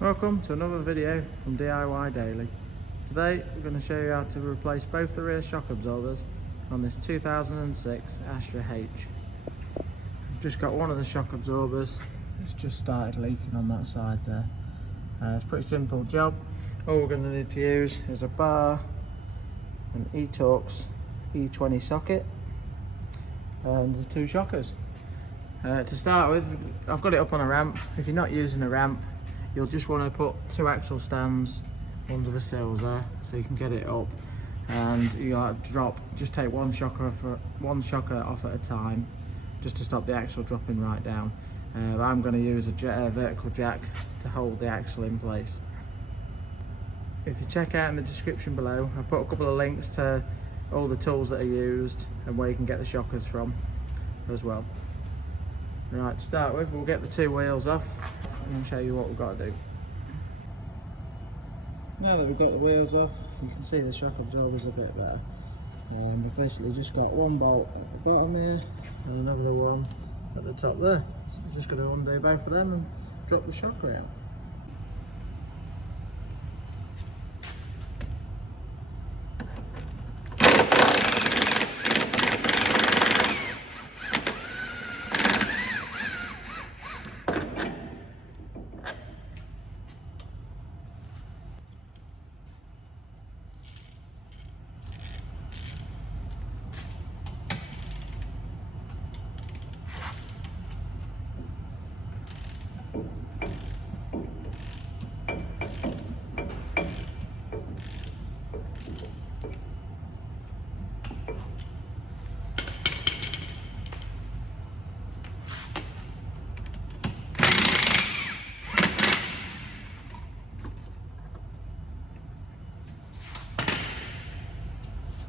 Welcome to another video from DIY Daily. Today we're going to show you how to replace both the rear shock absorbers on this 2006 Astra H. I've just got one of the shock absorbers. It's just started leaking on that side there. It's a pretty simple job. All we're going to need to use is a bar, an E-Torx E20 socket and the two shockers. To start with, I've got it up on a ramp. If you're not using a ramp, you'll just want to put two axle stands under the sills there so you can get it up, and you just take one shocker off at a time just to stop the axle dropping right down. I'm going to use a vertical jack to hold the axle in place. If you check out in the description below, I put a couple of links to all the tools that are used and where you can get the shockers from as well. Right, to start with, we'll get the two wheels off and show you what we've got to do. Now that we've got the wheels off, you can see the shock absorbers a bit better. We've basically just got one bolt at the bottom here and another one at the top there. So we're just going to undo both of them and drop the shocker out.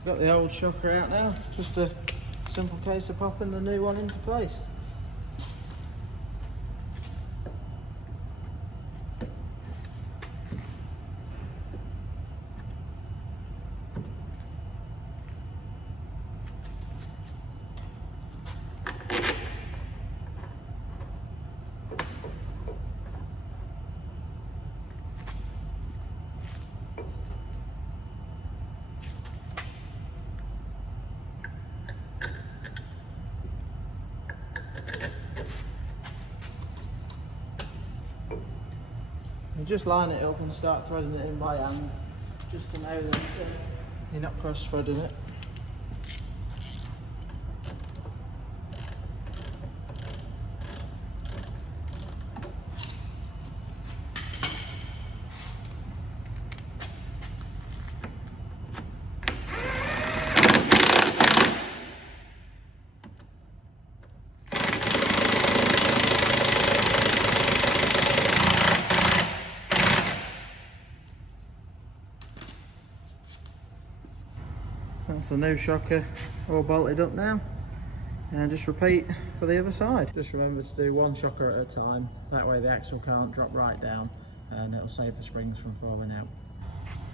Got the old shocker out now, just a simple case of popping the new one into place. You just line it up and start threading it in by hand, just to know that you're not cross threading it. That's the new shocker all bolted up now, and just repeat for the other side. Just remember to do one shocker at a time, that way the axle can't drop right down and it'll save the springs from falling out.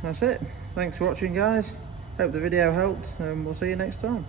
That's it. Thanks for watching, guys. Hope the video helped, and we'll see you next time.